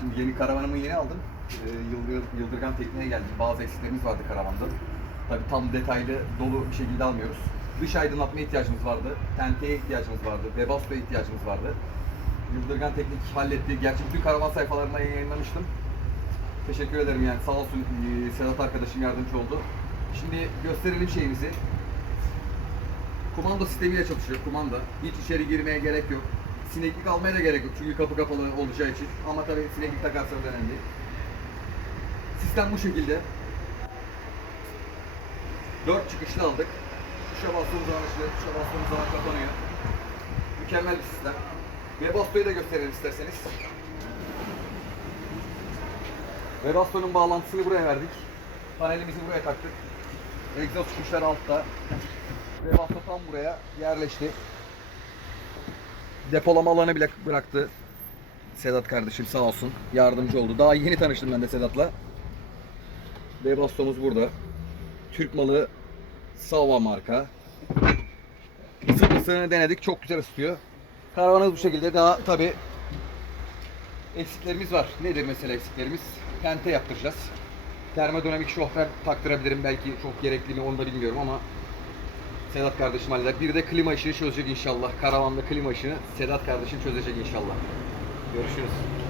Şimdi yeni karavanımı yeni aldım. Ee, Yıldır, Yıldırgan tekneye geldim. Bazı eksiklerimiz vardı karavanda. Tabii tam detaylı, dolu bir şekilde almıyoruz. Dış aydınlatma ihtiyacımız vardı. Tenteye ihtiyacımız vardı. Webasto'ya ihtiyacımız vardı. Yıldırgan Teknik halletti. Gerçi bütün karavan sayfalarında yayınlamıştım. Teşekkür ederim yani sağ olsun e, Sedat arkadaşım yardımcı oldu. Şimdi gösterelim şeyimizi. Kumanda sistemiyle çalışıyor kumanda. Hiç içeri girmeye gerek yok. Sineklik almaya da gerek yok çünkü kapı kapalı olacağı için. Ama tabii sineklik takarsanız önemli. Sistem bu şekilde. Dört çıkışlı aldık. Tuşa bastığımız zaman açılıyor, tuşa bastığımız zaman kapanıyor. Mükemmel bir sistem. Webasto'yu da gösterelim isterseniz. Webasto'nun bağlantısını buraya verdik. Panelimizi buraya taktık. Egzoz çıkışlar altta. Webasto tam buraya yerleşti. Depolama alanı bile bıraktı. Sedat kardeşim sağ olsun yardımcı oldu. Daha yeni tanıştım ben de Sedat'la. Webasto'muz burada. Türk malı Sava marka. Isıtmasını denedik. Çok güzel ısıtıyor. Karavanımız bu şekilde. Daha tabi eksiklerimiz var. Nedir mesela eksiklerimiz? Tente yaptıracağız. Termodinamik şoför taktırabilirim. Belki çok gerekli mi onu da bilmiyorum ama Sedat kardeşim halleder. Bir de klima işini çözecek inşallah. Karavanda klima işini Sedat kardeşim çözecek inşallah. Görüşürüz.